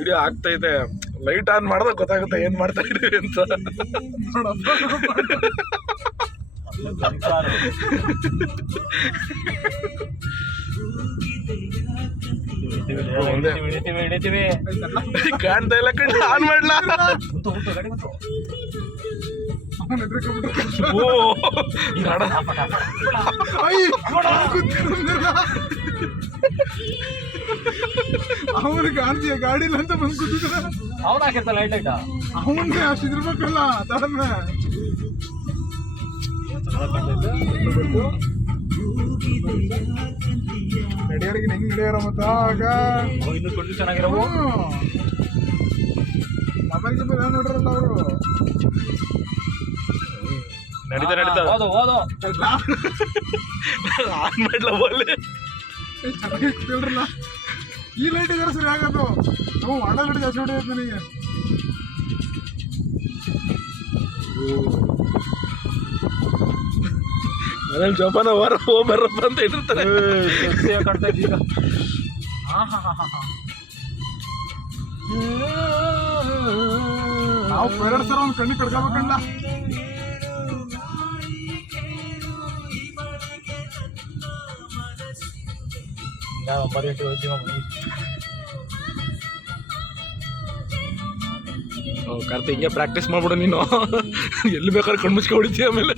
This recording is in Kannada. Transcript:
ವಿಡಿಯೋ ಆಗ್ತಾ ಇದೆ. ಲೈಟ್ ಆನ್ ಮಾಡಿದ್ರೆ ಗೊತ್ತಾಗುತ್ತೆ ಏನ್ ಮಾಡ್ತಾ ಇದೀವಿ ಅಂತ. ಕಾಣ್ತಾ ಇಲ್ಲ ಕಣ್ಣು ಆನ್ ಮಾಡ್ಲಾ. ಅವನು ಕಾಣ್ತೀಯ ಗಾಡಿಲ್ಲ ಅಂತ ಬಂದು ಕೂತಿದ್ರ. ಅವನು ಹಾಕಿರ್ತ ಲೈಟ್ ಆಯ್ತಾ ಅವನ್ಗೆ ಅಷ್ಟು ಇದಿರ್ಬೇಕಲ್ಲ ತಡಮೆ. ನಡೆಯೋರಿಗೆ ಹೆಂಗ್ ನಡೆಯಾರ ಮತ್ತ ಆಗ ಇನ್ನು ತೊಟ್ಟು ಚೆನ್ನಾಗಿರವು. ಮೊಬೈಲ್ ಗಿಬೈಲ್ ಏನ್ ನೋಡ್ರಲ್ಲ ಅವರು. ನಡೀತಾ ನಡೀತಾ ಓದು ಓದು ಆನ್ ಮಾಡ್ಲಾ ಬೋಲೆ. ಚೆನ್ನಾಗಿ ತಿಳ್ರಲ್ಲ. ಈ ಲೈಟ್ ಇದಾರೆ ಸರಿ ಆಗದು. ನಾವು ವಾಡ ಲೈಟ್ ಜಾಸ್ತಿ ಹೊಡೆಯೋದು ನನಗೆ. ಮನೇಲಿ ಜೋಪಾನ ವಾರ ಬರ್ರಪ್ಪ ಅಂತ ಇಟ್ಟಿರ್ತಾರೆ. ಕಾಡ್ತಾ ಇದ್ದೀಗ. ನಾವು ಪೇರೆಂಟ್ಸ್ ಸರ ಒಂದು ಕಣ್ಣು ಕಡ್ಕೋಬೇಕಂಡ. ಕಾರ್ತಿಕ್ ಹಿಂಗೆ ಪ್ರಾಕ್ಟೀಸ್ ಮಾಡ್ಬಿಡು ನೀನು. ಎಲ್ಲಿ ಬೇಕಾದ್ರೆ ಕಣ್ಣು ಮುಚ್ಕೊ ಹೊಡಿತೀಯ ಆಮೇಲೆ.